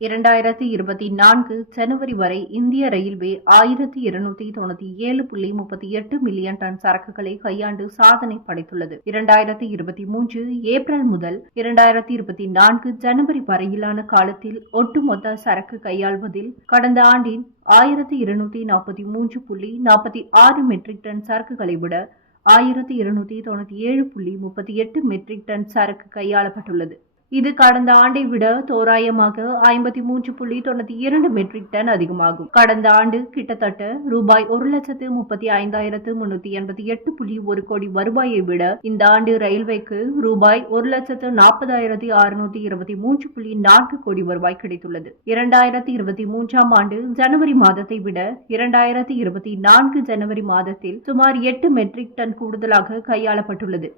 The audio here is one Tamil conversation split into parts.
இரண்டாயிரத்தி இருபத்தி நான்கு ஜனவரி வரை இந்திய ரயில்வே ஆயிரத்தி இருநூத்தி தொண்ணூத்தி ஏழு புள்ளி முப்பத்தி எட்டு மில்லியன் டன் சரக்குகளை கையாண்டு சாதனை படைத்துள்ளது. இரண்டாயிரத்தி இருபத்தி மூன்று ஏப்ரல் முதல் இரண்டாயிரத்தி இருபத்தி நான்கு ஜனவரி வரையிலான காலத்தில் ஒட்டுமொத்த சரக்கு கையாள்வதில் கடந்த ஆண்டின் ஆயிரத்தி இருநூத்தி நாற்பத்தி மூன்று புள்ளி நாற்பத்தி ஆறு மெட்ரிக் டன் சரக்குகளை விட ஆயிரத்தி இருநூத்தி தொண்ணூத்தி ஏழு புள்ளி முப்பத்தி எட்டு மெட்ரிக் டன் சரக்கு கையாளப்பட்டுள்ளது. இது கடந்த ஆண்டை விட தோராயமாக ஐம்பத்தி மூன்று புள்ளி தொண்ணூத்தி இரண்டு மெட்ரிக் டன் அதிகமாகும். கடந்த ஆண்டு கிட்டத்தட்ட ரூபாய் ஒரு லட்சத்து முப்பத்தி ஐந்தாயிரத்து முன்னூத்தி எண்பத்தி எட்டு புள்ளி ஒரு கோடி வருவாயை விட இந்த ஆண்டு ரயில்வேக்கு ரூபாய் ஒரு லட்சத்து நாற்பதாயிரத்தி அறுநூத்தி இருபத்தி மூன்று புள்ளி நான்கு கோடி வருவாய் கிடைத்துள்ளது. இரண்டாயிரத்தி இருபத்தி மூன்றாம் ஆண்டு ஜனவரி மாதத்தை விட இரண்டாயிரத்தி இருபத்தி நான்கு ஜனவரி மாதத்தில் சுமார் எட்டு மெட்ரிக் டன் கூடுதலாக கையாளப்பட்டுள்ளது.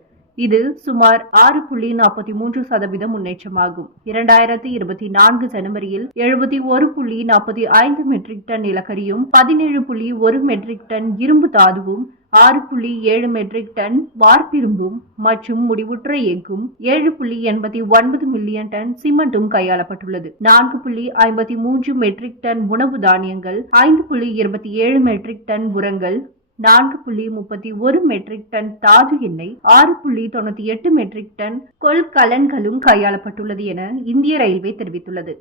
இது சுமார் ஆறு புள்ளி நாற்பத்தி மூன்று சதவீதம் முன்னேற்றமாகும். இரண்டாயிரத்தி இருபத்தி நான்கு ஜனவரியில் எழுபத்தி ஒரு புள்ளி நாற்பத்தி ஐந்து மெட்ரிக் டன் நிலக்கரியும் பதினேழு புள்ளி ஒரு மெட்ரிக் டன் இரும்பு தாதுவும் ஆறு புள்ளி ஏழு மெட்ரிக் டன் வார்ப்பிரும்பும் மற்றும் முடிவுற்ற எஃகும் ஏழு புள்ளி எண்பத்தி ஒன்பது மில்லியன் டன் சிமெண்ட்டும் கையாளப்பட்டுள்ளது. நான்கு புள்ளி ஐம்பத்தி மூன்று மெட்ரிக் டன் உணவு தானியங்கள் ஐந்து புள்ளி இருபத்தி ஏழு மெட்ரிக் டன் உரங்கள் நான்கு புள்ளி முப்பத்தி ஒரு மெட்ரிக் டன் தாது எண்ணெய் ஆறு புள்ளி தொண்ணூத்தி எட்டு மெட்ரிக் டன் கொள்கலன்களும் கையாளப்பட்டுள்ளது என இந்திய ரயில்வே தெரிவித்துள்ளது.